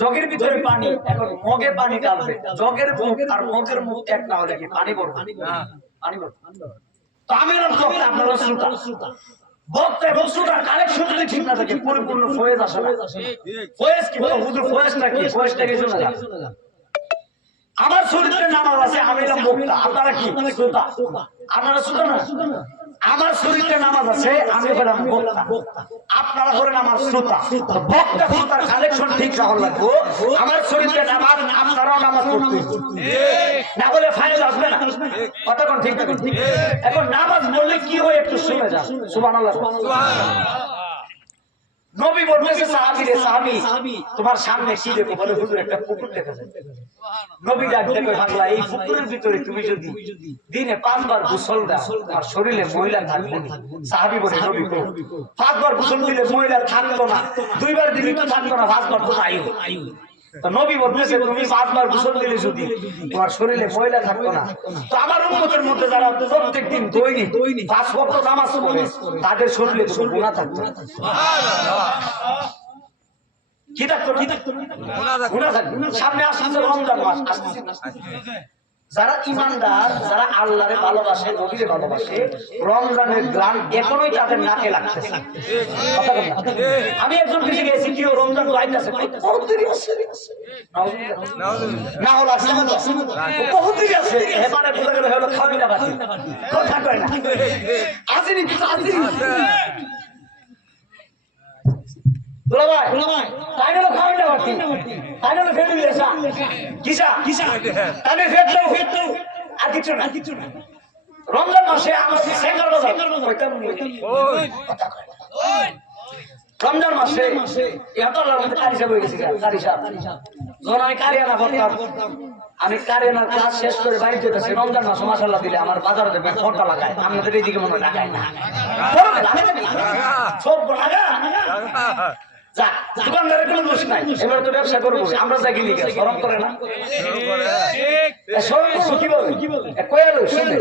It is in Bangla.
জগের ভিতরে পানি, এখন মগে পানি ঢালবে, জগের মুখ আর মগের মুখ এক না হলে কি পানি পড়বে? পানি পড়বে। তো আমিরুল হক আপনারা শ্রোতা, বক্তা এবং শ্রোতার কালেকশন যদি ঠিক না থাকে পরিপূর্ণ ফয়েজ আসে না। ফয়েজ কি বলো হুজুর? ফয়েজটা কি? ফয়েজটা কি শোনা যায়? আমার শরীরে নামাজ আছে, আমি এলাম বক্তা, আপনারা কি শ্রোতা? আপনারা শ্রোতা না? আমার শরীরে নামাজ আছে, আমি হলাম বক্তা, আপনারা হলেন আমার শ্রোতা। বক্তা শ্রোতার কালেকশন ঠিক রাখা লাগবে। আমার শরীরে নামাজ, আপনারাও নামাজ পড়তে, না হলে ফায়দ আসবে না। কথা কোন ঠিক না? এখন নামাজ বললে কি হয় একটু শুনে যান। সুবহানাল্লাহ। নবী বলতেছে সাহাবীরে, সাহাবী তোমার সামনে কি দেখো? বলে হুজুর একটা পুকুর দেখা যায়। নবী ডাক দেখো বাংলা, এই পুকুরের ভিতরে তুমি যদি দিনে 5 বার গোসল দাও তোমার শরীরে ময়লা থাকবে না। সাহাবী বলে নবী 5 বার গোসল দিলে ময়লা থাকতো না, 2 বার দিলে তো থাকতো না, 5 বার তো আয়ু। তো নবী বলতেছে তুমি 5 বার গোসল দিলে যদি তোমার শরীরে ময়লা থাকতো না, তো আমার উম্মতের মধ্যে যারা প্রত্যেকদিন দৈনিক 5 ওয়াক্ত নামাজ পড়ে তাদের শরীরে কোনো গুনাহ থাকতো না। সুবহানাল্লাহ। কি থাকতো? গুনাহ থাকতো। সামনে আসছে রমজান মাস, আসছে। যারা ইমানদার, যারা আল্লাহরে ভালোবাসে, নবীরে ভালোবাসে, রমজানের গ্রাম এখনোই তাদের নাকে লাগতেছে। আমি একজন কিছু গেছি, কি রমজান লাইতেছে বহুত দেরি আছে, না হলো আসছে না, বহুত দেরি আছে, এবারে বোঝা গেল হলো খাবি না বাকি কথা কয় না, আসেনি কিছু, আসেনি তোলা ভাই, তাই হলো খাবি না বাকি, তাই হলো ফেটে দিয়েছা কিসা তাহলে ফেট আর কিছু না। রমজান মাসে আমার সেঙ্গার বাজার রমজান মাসে আমি কারিয়ানার ক্লাস শেষ করে বাড়িতে গেছি। রমজান মাসে মাশাআল্লাহ দিলে আমার বাজারে ফোনটা লাগায়, আপনাদের এইদিকে মনে হয় লাগায় না। দোকানদারের কোনো দোষ নাই, এবার তো ব্যবসা করবো, আমরা যাই গেলি গরম করে না, কি বলে কয়ালো শুনে